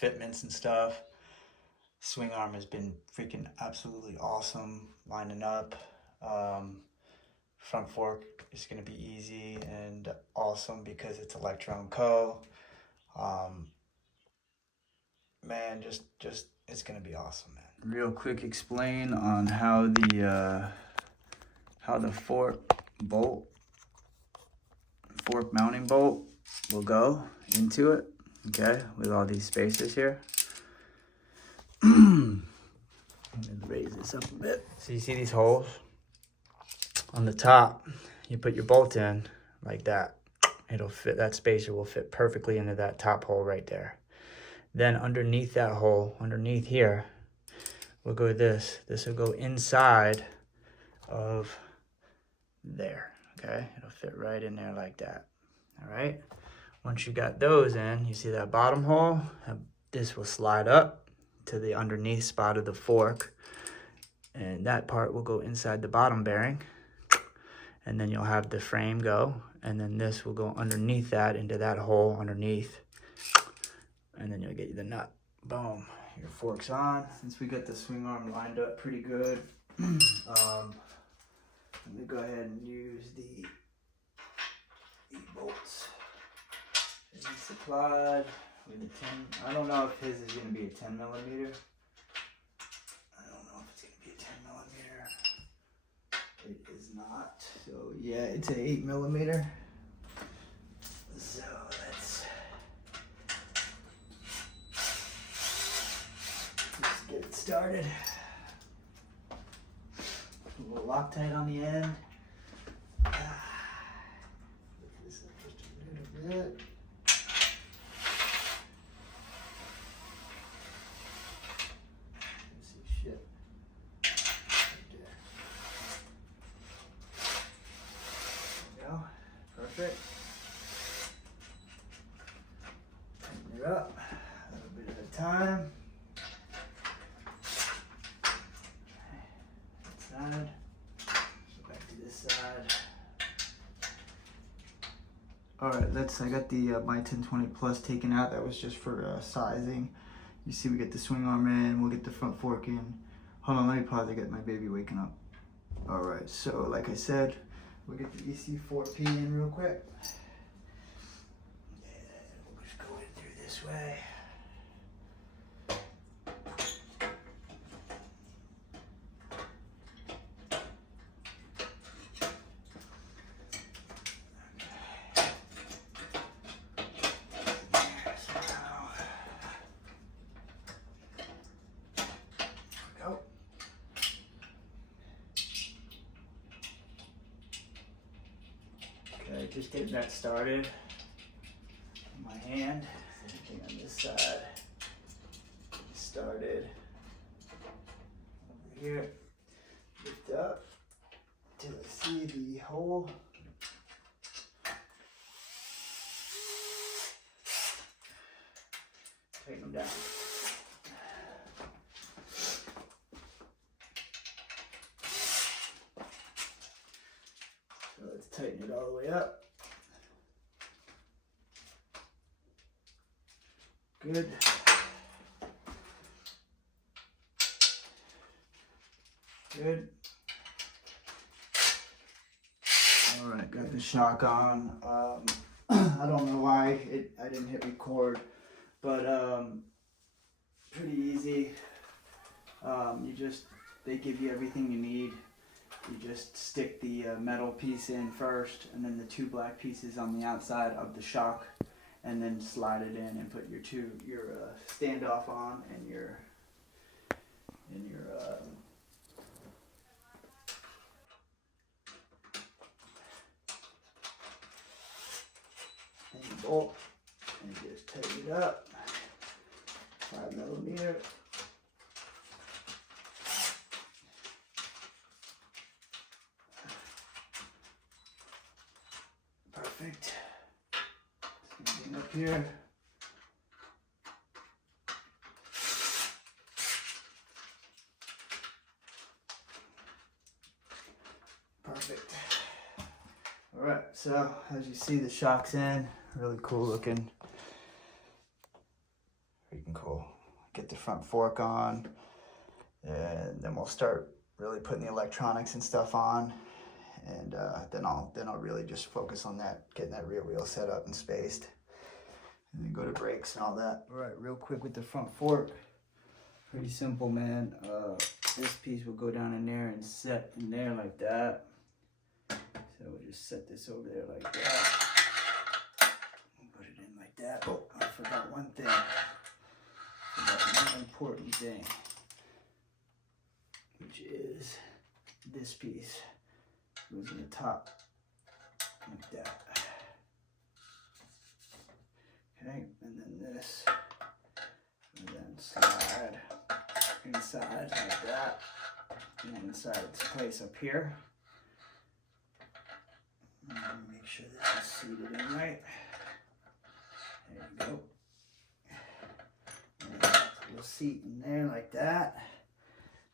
fitments and stuff. Swingarm has been freaking absolutely awesome lining up. Front fork is going to be easy and awesome because it's Electron Co. Man, just it's going to be awesome, man. Real quick explain on how the fork mounting bolt will go into it, okay, with all these spacers here. Let me raise this up a bit. So you see these holes on the top, you put your bolt in like that. It'll fit, that spacer will fit perfectly into that top hole right there. Then underneath that hole, underneath here, we'll go this will go inside of there, okay? It'll fit right in there like that, all right? Once you got those in, you see that bottom hole? This will slide up to the underneath spot of the fork, and that part will go inside the bottom bearing, and then you'll have the frame go, and then this will go underneath that into that hole underneath, and then you'll get the nut. Boom, your fork's on. Since we got the swing arm lined up pretty good, let me go ahead and use the bolts that he supplied with a 10. I don't know if his is going to be a 10 millimeter. I don't know if it's going to be a 10 millimeter. It is not. So yeah, it's an 8 millimeter. So let's just get it started. A little Loctite on the end. Lift this up just a little bit. Let's see, shit. Right there. There we go. Perfect. Tighten it up a little bit at a time. Side. So back to this side. All right, I got the my 1020 Plus taken out. That was just for sizing. You see we get the swing arm in, we'll get the front fork in. Hold on, let me pause, I got my baby waking up. All right, so like I said, we'll get the EC4P in real quick. And we'll just go in through this way. Okay, just getting that started. My hand, everything on this side. Started over here. Lift up till I see the hole. Tighten them down. So let's tighten it all the way up. Good. Good. All right, got the shock on. I don't know why I didn't hit record, but pretty easy. They give you everything you need. You just stick the metal piece in first, and then the two black pieces on the outside of the shock, and then slide it in and put your standoff on and your bolt, and just tighten it up. 5 millimeter. Perfect. Anything up here. Perfect. All right, so as you see, the shock's in. Really cool looking. Freaking cool. Get the front fork on, and then we'll start really putting the electronics and stuff on, and then I'll really just focus on that, getting that rear wheel set up and spaced, and then go to brakes and all that. All right, real quick with the front fork. Pretty simple, man. This piece will go down in there and set in there like that. So we'll just set this over there like that. Put it in like that. Oh, I forgot one thing. One important thing, which is this piece goes in the top like that. Okay, and then this, and then slide inside like that, and inside its place up here. And make sure this is seated in right. There you go. And then we'll seat in there like that.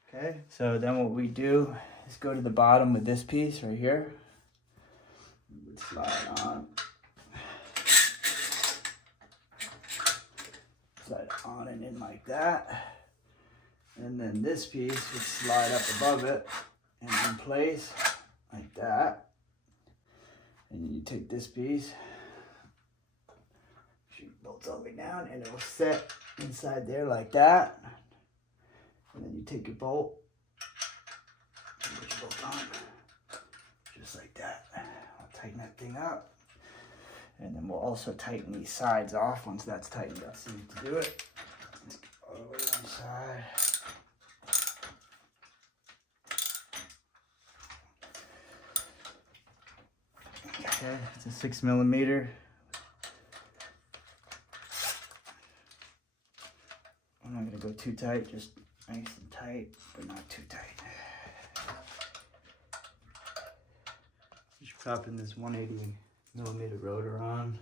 Okay, so then what we do is go to the bottom with this piece right here. We would slide on. Slide on and in like that. And then this piece would slide up above it and in place like that. And you take this piece, shoot bolts all the way down, and it will set inside there like that. And then you take your bolt, and put your bolt on, just like that. I'll tighten that thing up. And then we'll also tighten these sides off once that's tightened up. So you need to do it. All the way on the side. Okay, it's a 6mm. I'm not gonna go too tight, just nice and tight, but not too tight. Just popping this 180mm rotor on.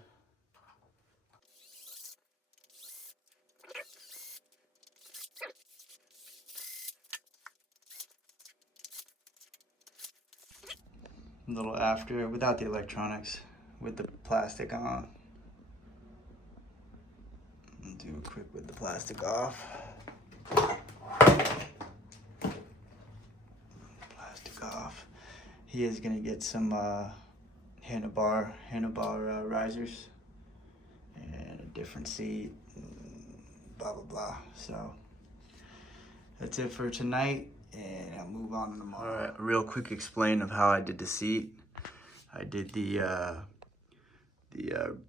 A little after, without the electronics, with the plastic on. I'll do a quick with the plastic off. Plastic off. He is gonna get some handlebar risers and a different seat, blah blah blah. So that's it for tonight. And I'll move on tomorrow. All right, a real quick explain of how I did the seat. I did the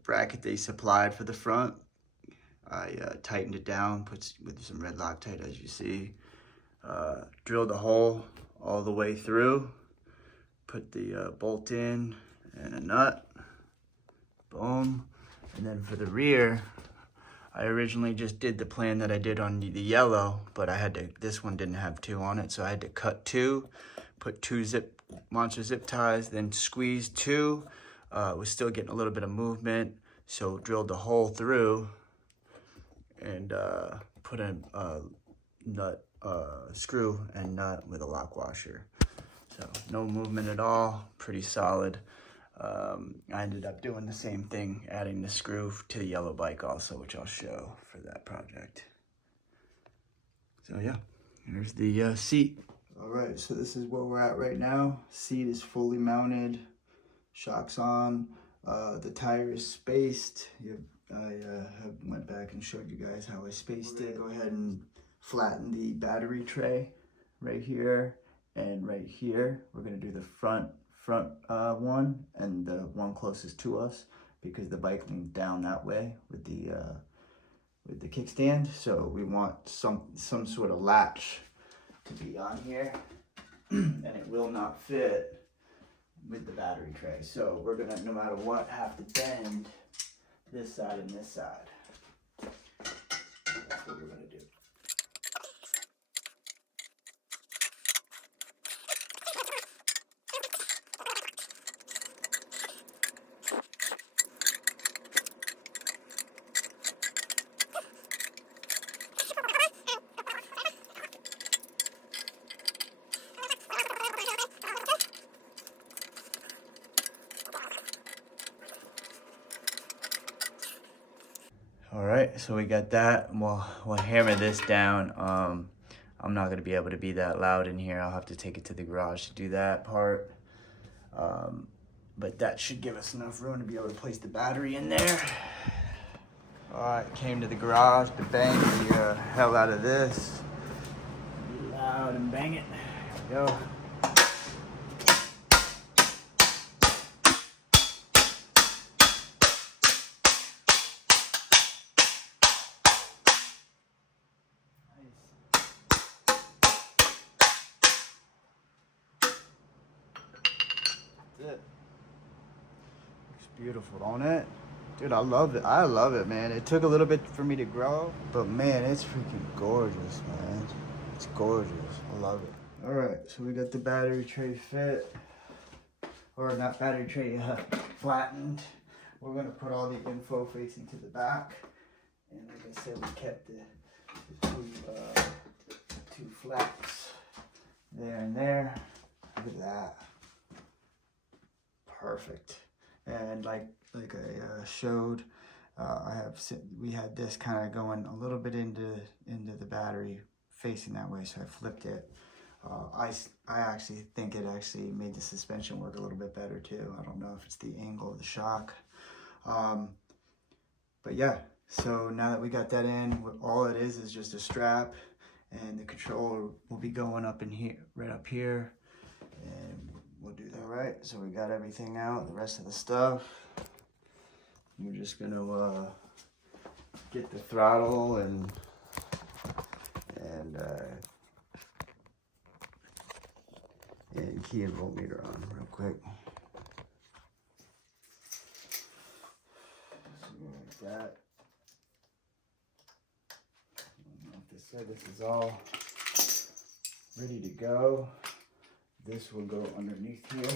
bracket they supplied for the front. I tightened it down, put with some red Loctite, as you see. Drilled a hole all the way through. Put the bolt in and a nut. Boom. And then for the rear, I originally just did the plan that I did on the yellow, but I had to, this one didn't have 2 on it, so I had to cut 2, put 2 monster zip ties, then squeeze 2. Was still getting a little bit of movement, so drilled the hole through and put a nut, screw and nut with a lock washer. So no movement at all, pretty solid. I ended up doing the same thing, adding the screw to the yellow bike also, which I'll show for that project. So yeah, here's the seat. All right, so this is where we're at right now. Seat is fully mounted, shocks on, the tire is spaced. I went back and showed you guys how I spaced it. Go ahead and flatten the battery tray right here and right here. We're gonna do the front one and the one closest to us, because the bike leans down that way with the kickstand. So we want some sort of latch to be on here, and it will not fit with the battery tray. So we're gonna, no matter what, have to bend this side and this side. That's what we're gonna do. All right, so we got that. We'll hammer this down. I'm not gonna be able to be that loud in here. I'll have to take it to the garage to do that part. But that should give us enough room to be able to place the battery in there. All right, came to the garage to bang the hell out of this. Be loud and bang it. There we go. It. Looks beautiful, don't it? Dude, I love it. I love it, man. It took a little bit for me to grow, but man, it's freaking gorgeous, man. It's gorgeous. I love it. All right, so we got the battery tray fit, or not battery tray, flattened. We're gonna put all the info facing to the back, and like I said, we kept the two flaps there and there. Look at that. Perfect. And like I showed, we had this kind of going a little bit into the battery facing that way, so I flipped it. I actually think it actually made the suspension work a little bit better too. I don't know if it's the angle of the shock, but yeah. So now that we got that in, all it is just a strap, and the controller will be going up in here, right up here, and we'll do that. Right, so we got everything out, the rest of the stuff. We're just gonna get the throttle and key and voltmeter on real quick. So like that. This is all ready to go. This will go underneath here.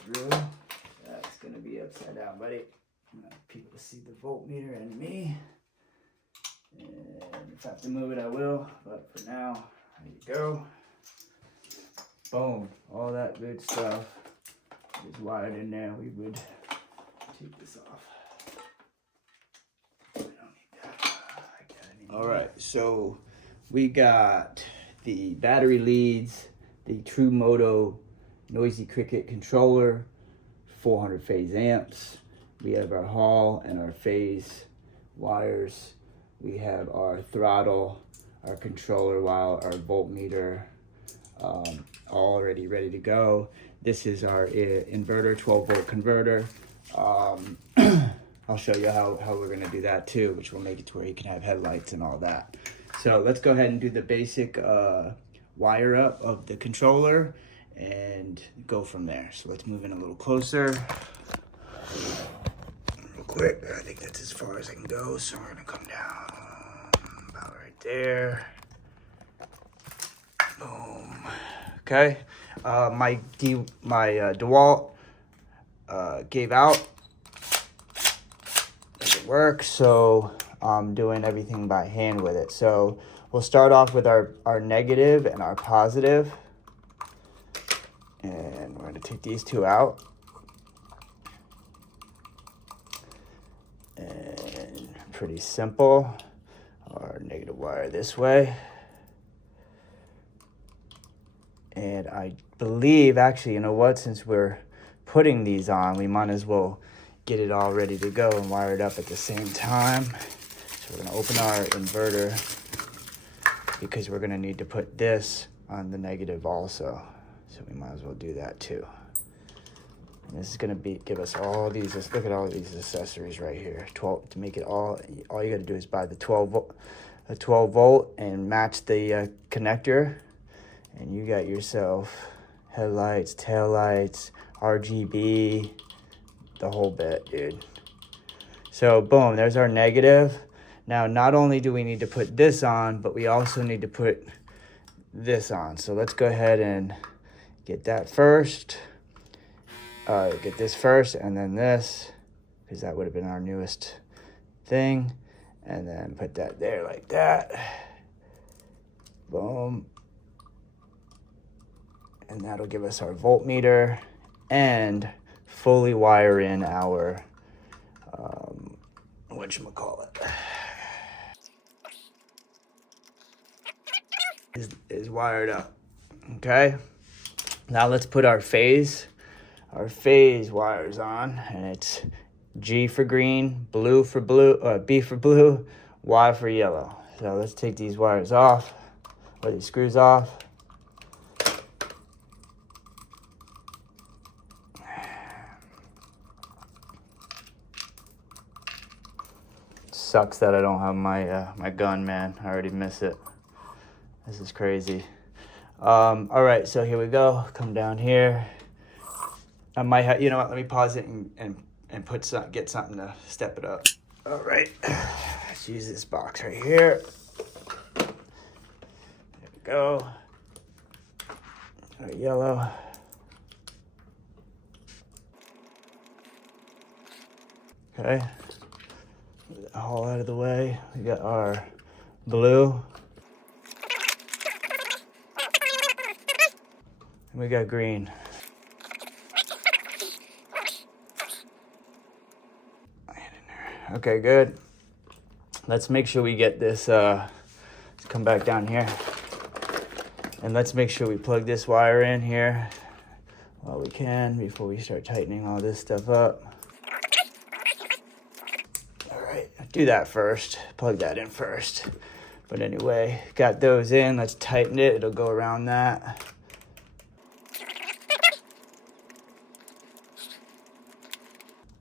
Through. That's gonna be upside down, buddy. I'm gonna have people to see the voltmeter and me. And if I have to move it, I will. But for now, there you go. Boom. All that good stuff is wired in there. We would take this off. I don't need that. All right, so we got the battery leads, the True Moto Noisy Cricket controller, 400 phase amps. We have our Hall and our phase wires. We have our throttle, our controller wire, our voltmeter, already ready to go. This is our inverter, 12 volt converter. I'll show you how we're gonna do that too, which will make it to where you can have headlights and all that. So let's go ahead and do the basic wire up of the controller and go from there. So let's move in a little closer. Real quick, I think that's as far as I can go. So we're gonna come down about right there. Boom. Okay. My DeWalt gave out. Doesn't work, so I'm doing everything by hand with it. So we'll start off with our negative and our positive. And we're gonna take these two out. And pretty simple. Our negative wire this way. And I believe, actually, you know what? Since we're putting these on, we might as well get it all ready to go and wire it up at the same time. So we're gonna open our inverter because we're gonna need to put this on the negative also. So we might as well do that too. And this is gonna give us all these, let's look at all these accessories right here. 12 to make it all you gotta do is buy the 12 volt and match the connector. And you got yourself headlights, taillights, RGB, the whole bit, dude. So boom, there's our negative. Now, not only do we need to put this on, but we also need to put this on. So let's go ahead and get that first. Get this first and then this, because that would have been our newest thing. And then put that there like that. Boom. And that'll give us our voltmeter and fully wire in our whatchamacallit, is wired up. Okay, now let's put our phase wires on, and it's G for green, blue for blue, B for blue, Y for yellow. So let's take these wires off, or these screws off. Sucks that I don't have my my gun, man. I already miss it. This is crazy. All right, so here we go. Come down here. I might have, you know what? Let me pause it and put some, get something to step it up. All right, let's use this box right here. There we go. Our yellow. Okay. Move that hole out of the way. We got our blue. And we got green. Okay, good. Let's make sure we get this, let's come back down here. And let's make sure we plug this wire in here while we can before we start tightening all this stuff up. All right, do that first. Plug that in first. But anyway, got those in. Let's tighten it. It'll go around that.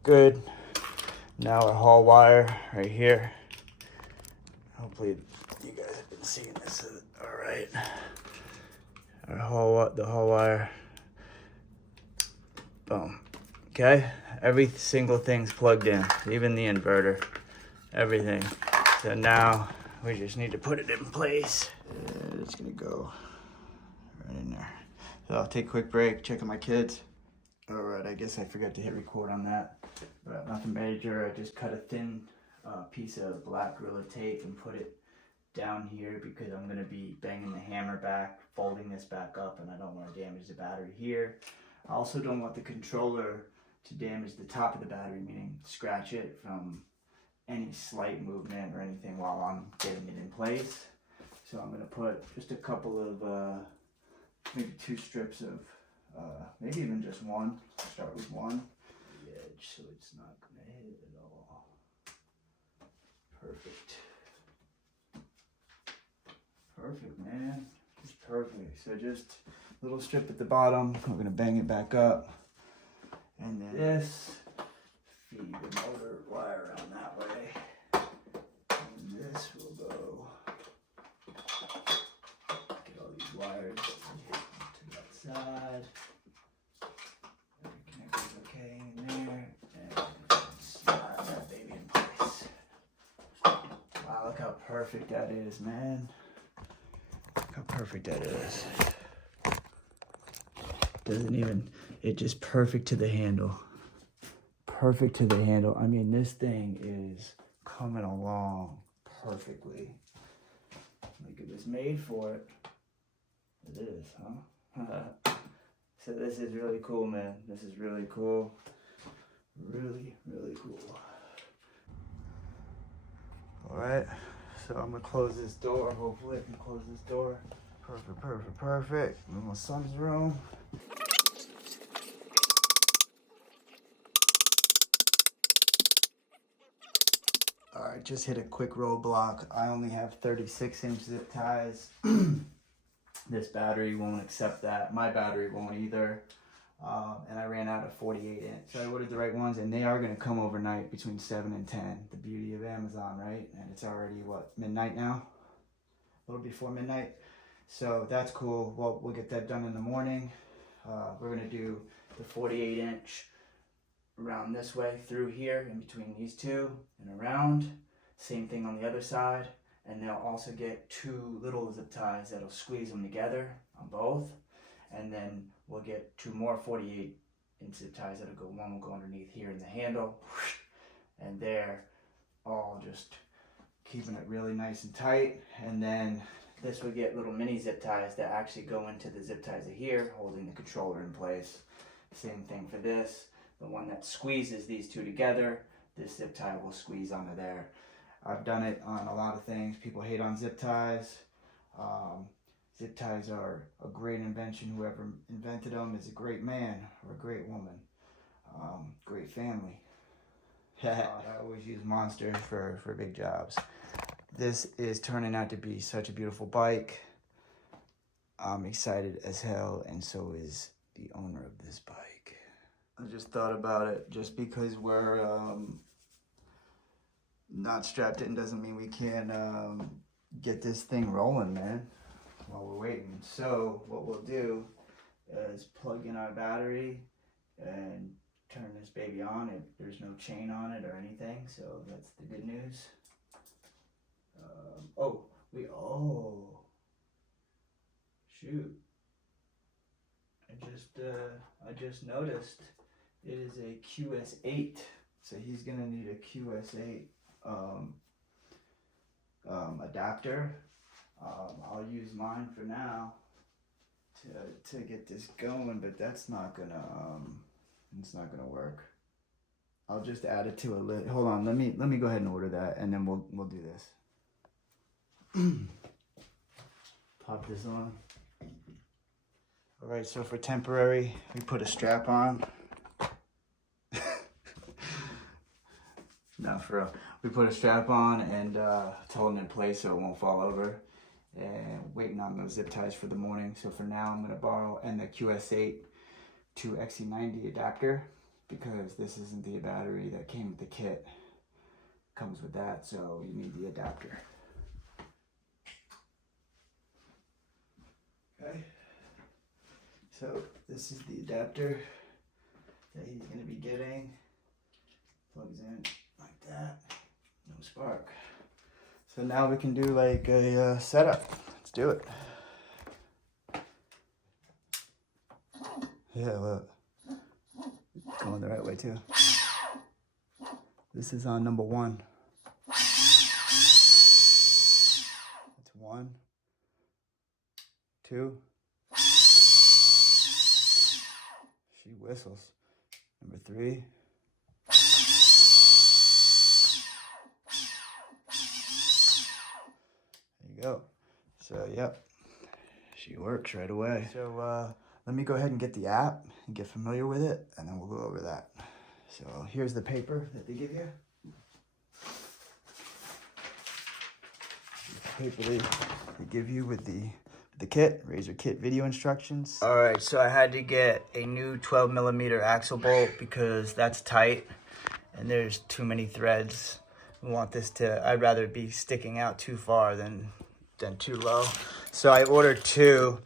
Good. Now our hall wire right here. Hopefully you guys have been seeing this. All right. The hall wire. Boom. Okay. Every single thing's plugged in, even the inverter, everything. So now we just need to put it in place. And it's gonna go right in there. So I'll take a quick break, check on my kids. All right, I guess I forgot to hit record on that. But nothing major. I just cut a thin piece of black Gorilla tape and put it down here because I'm going to be banging the hammer back, folding this back up, and I don't want to damage the battery here. I also don't want the controller to damage the top of the battery, meaning scratch it from any slight movement or anything while I'm getting it in place. So I'm going to put just a couple of, maybe 2 strips of, maybe even just one. Start with one. Edge, so it's not going to hit at all. Perfect. Perfect, man. Just perfect. So just a little strip at the bottom. We're going to bang it back up. And then this, feed the motor wire around that way. And this will go, get all these wires to that side. Okay, in there, and slide that baby in place. Wow, look how perfect that is, man. Look how perfect that is. Doesn't even, it just perfect to the handle. Perfect to the handle. I mean, this thing is coming along perfectly. Like it was made for it. It is, huh? So this is really cool, man. This is really cool. Really, really cool. All right, so I'm gonna close this door. Hopefully I can close this door. Perfect, perfect, perfect. I'm in my son's room. All right, just hit a quick roadblock. I only have 36-inch zip ties. This battery won't accept that. My battery won't either. And I ran out of 48-inch. So I ordered the right ones, and they are going to come overnight between 7 and 10. The beauty of Amazon, right? And it's already, what, midnight now? A little before midnight. So that's cool. Well, we'll get that done in the morning. We're going to do the 48-inch around this way through here, in between these two, and around. Same thing on the other side. And they'll also get 2 little zip ties that'll squeeze them together on both. And then we'll get 2 more 48-inch zip ties that'll go, one will go underneath here in the handle. And they're all just keeping it really nice and tight. And then this will get little mini zip ties that actually go into the zip ties of here, holding the controller in place. Same thing for this. The one that squeezes these two together, this zip tie will squeeze under there. I've done it on a lot of things. People hate on zip ties. Zip ties are a great invention. Whoever invented them is a great man or a great woman. Great family. I always use Monster for big jobs. This is turning out to be such a beautiful bike. I'm excited as hell, and so is the owner of this bike. I just thought about it. Just because we're not strapped in doesn't mean we can't get this thing rolling, man, while we're waiting. So what we'll do is plug in our battery and turn this baby on. There's no chain on it or anything, so that's the good news. Shoot. I just noticed it is a QS8, so he's gonna need a QS8 adapter. I'll use mine for now to get this going, but that's not gonna it's not gonna work. I'll just add it to a list. Hold on, let me go ahead and order that, and then we'll do this. Pop this on. All right, so for temporary, we put a strap on. No, for real. We put a strap on and it's holding it in place so it won't fall over. And waiting on those zip ties for the morning. So for now, I'm gonna borrow the QS8 to XC90 adapter, because this isn't the battery that came with the kit. Comes with that, so you need the adapter. Okay. So this is the adapter that he's gonna be getting. Plugs in like that, no spark. So now we can do like a setup. Let's do it. Yeah, look. Going the right way too. This is on number 1. That's 1, 2. She whistles. Number 3. There you go. So, yep. She works right away. So, let me go ahead and get the app and get familiar with it, and then we'll go over that. So, here's the paper that they give you. Here's the paper they give you with the kit, Razor kit video instructions. All right, so I had to get a new 12mm axle bolt because that's tight and there's too many threads. We want this to, I'd rather it be sticking out too far than too low. So I ordered 2,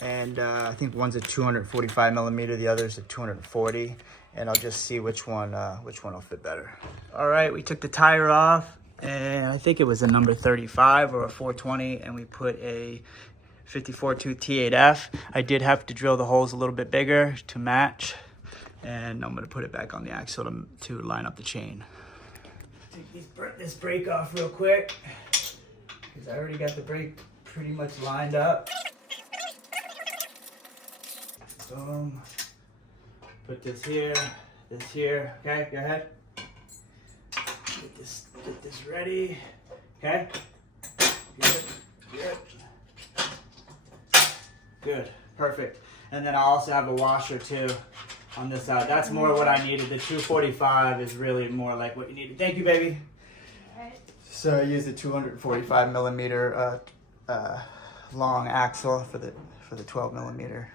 and I think one's a 245mm, the other's a 240, and I'll just see which one will fit better. All right, we took the tire off, and I think it was a number 35 or a 420, and we put a 54.2 T8F. I did have to drill the holes a little bit bigger to match, and I'm gonna put it back on the axle to line up the chain. Take this brake off real quick, because I already got the brake pretty much lined up. Boom. Put this here, okay, go ahead. Get this ready, okay? Good, perfect. And then I also have a washer too on this side. That's more what I needed. The 245 is really more like what you needed. Thank you, baby. Right. So I used a 245mm long axle for the 12mm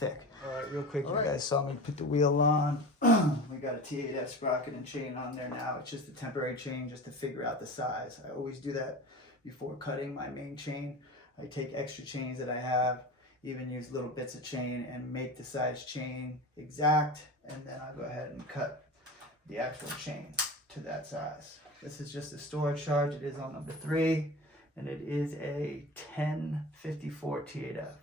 thick. All right, real quick, you guys saw me put the wheel on. We got a T8F sprocket and chain on there now. It's just a temporary chain just to figure out the size. I always do that before cutting my main chain. I take extra chains that I have, even use little bits of chain and make the size chain exact, and then I'll go ahead and cut the actual chain to that size. This is just a storage charge. It is on number 3, and it is a 1054 T8F.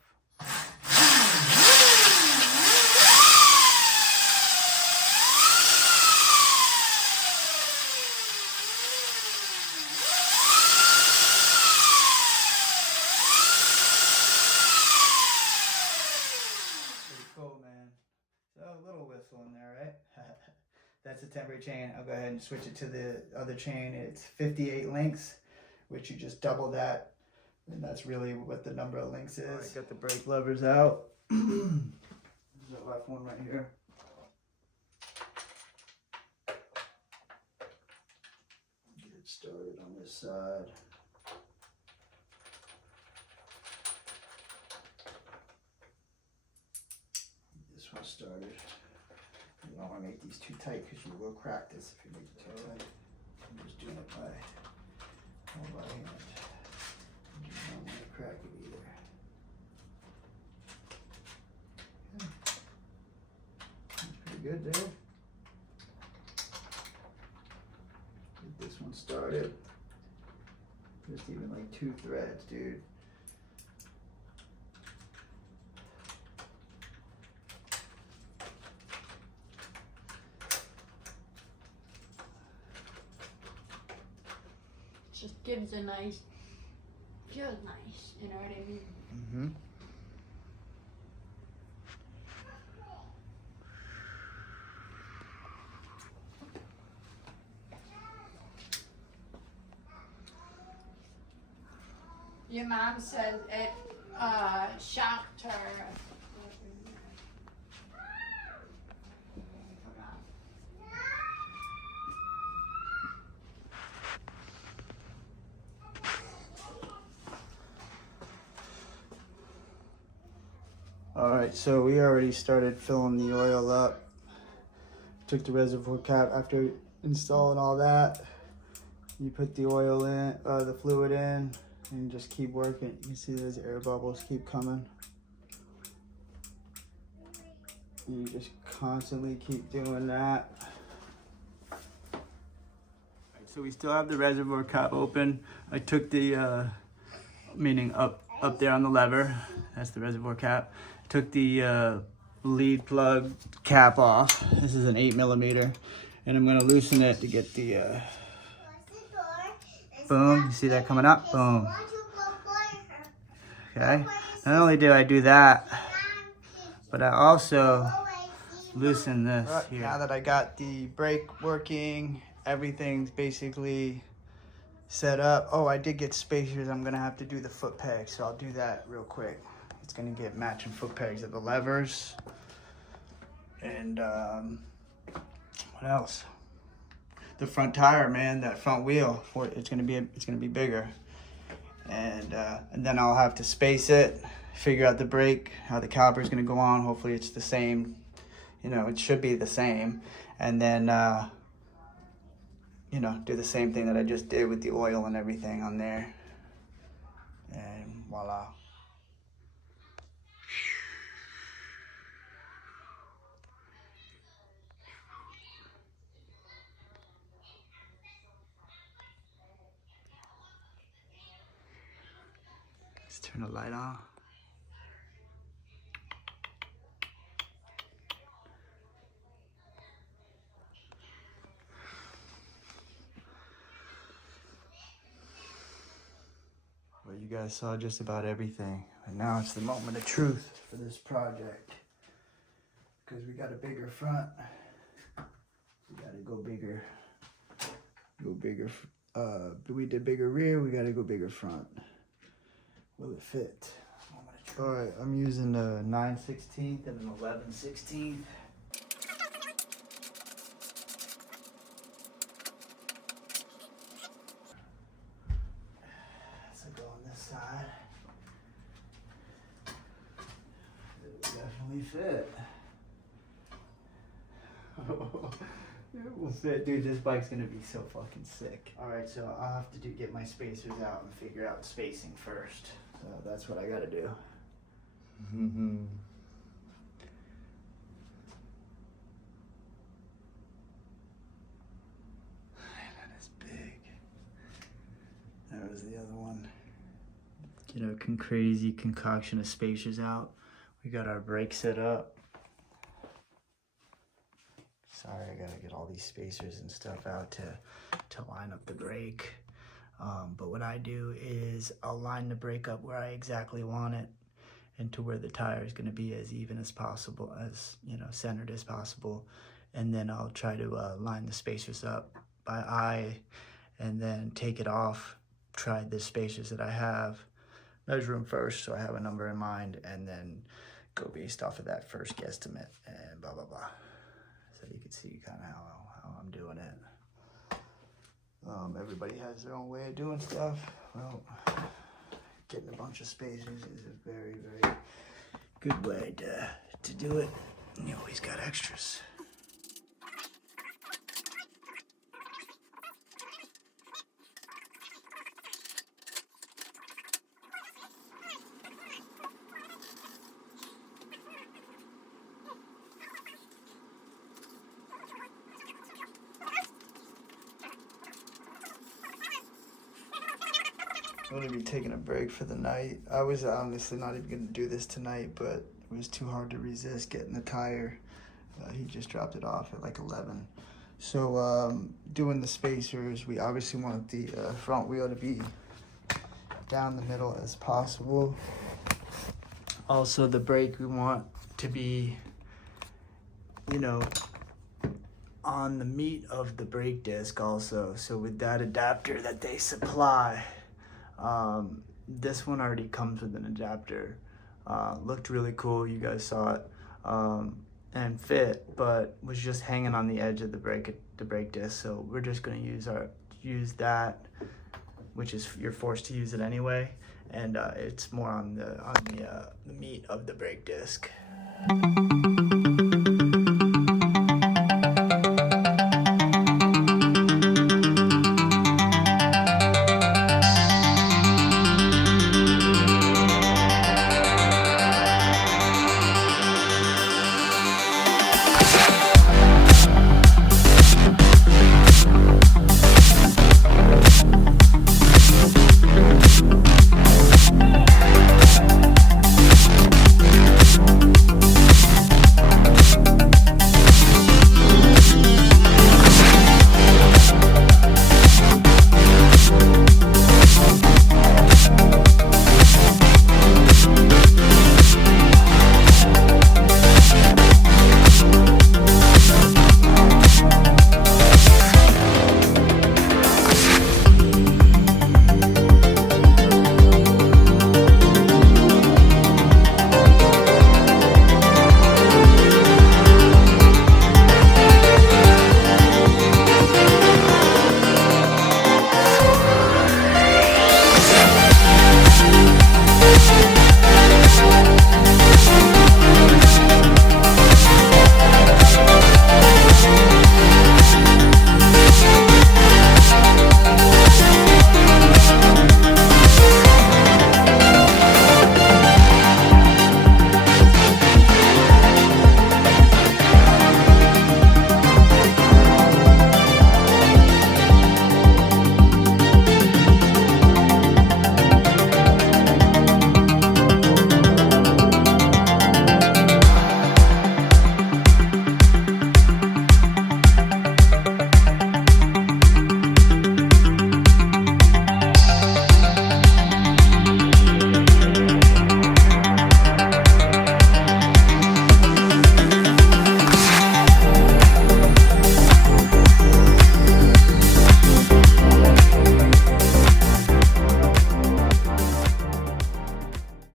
Cool, man. So a little whistle in there, right? That's a temporary chain. I'll go ahead and switch it to the other chain. It's 58 links, which you just double that, and that's really what the number of links is. Right, got the brake levers out. There's the left one right here. Get it started on this side. This one started. You don't want to make these too tight because you will crack this if you make it too tight. I'm just doing it all by hand. You don't want to crack it either. Okay. That's pretty good there. Get this one started. Just even like 2 threads, dude. Just gives a nice, feels nice, you know what I mean? Mm-hmm. Your mom said it shocked her. All right, so we already started filling the oil up. Took the reservoir cap after installing all that. You put the oil in, the fluid in, and just keep working. You can see those air bubbles keep coming. You just constantly keep doing that. All right, so we still have the reservoir cap open. I took the, meaning up there on the lever. That's the reservoir cap. Took the lead plug cap off. This is an 8mm, and I'm gonna loosen it to get the boom. You see that coming up? Boom. Okay. Not only did I do that, but I also loosen this here. Now that I got the brake working, everything's basically set up. Oh, I did get spacers. I'm gonna have to do the foot pegs, so I'll do that real quick. It's gonna get matching foot pegs of the levers. And what else? The front tire, man, that front wheel, it's gonna be bigger. And then I'll have to space it, figure out the brake, how the caliper is gonna go on. Hopefully it's the same, you know, it should be the same. And then, you know, do the same thing that I just did with the oil and everything on there. And voila. Let's turn the light on. Well, you guys saw just about everything. And now it's the moment of truth for this project. Because we got a bigger front. We gotta go bigger. We did bigger rear, we gotta go bigger front. Will it fit? All right, I'm using a 9/16 and an 11/16. So go on this side. It will definitely fit. It will fit. Dude, this bike's gonna be so fucking sick. All right, so I'll have to get my spacers out and figure out spacing first. So that's what I gotta do. That is big. That was the other one. Get our crazy concoction of spacers out. We got our brake set up. Sorry, I gotta get all these spacers and stuff out to line up the brake. But what I do is I'll line the brake up where I exactly want it and to where the tire is gonna be as even as possible, as, you know, centered as possible. and then I'll try to line the spacers up by eye, and then take it off, try the spacers that I have, measure them first so I have a number in mind, and then go based off of that first guesstimate and blah, blah, blah. So you can see kind of how I'm doing it. Everybody has their own way of doing stuff. Well, getting a bunch of spacers is a very, very good way to do it. You always got extras. I'm gonna be taking a break for the night. I was honestly not even gonna do this tonight, but it was too hard to resist getting the tire. He just dropped it off at like 11. So doing the spacers, we obviously want the front wheel to be down the middle as possible. Also the brake we want to be, you know, on the meat of the brake disc also. So with that adapter that they supply, this one already comes with an adapter. Looked really cool, you guys saw it, and fit, but was just hanging on the edge of the brake disc. So we're just going to use that, which is, you're forced to use it anyway, and it's more on the meat of the brake disc.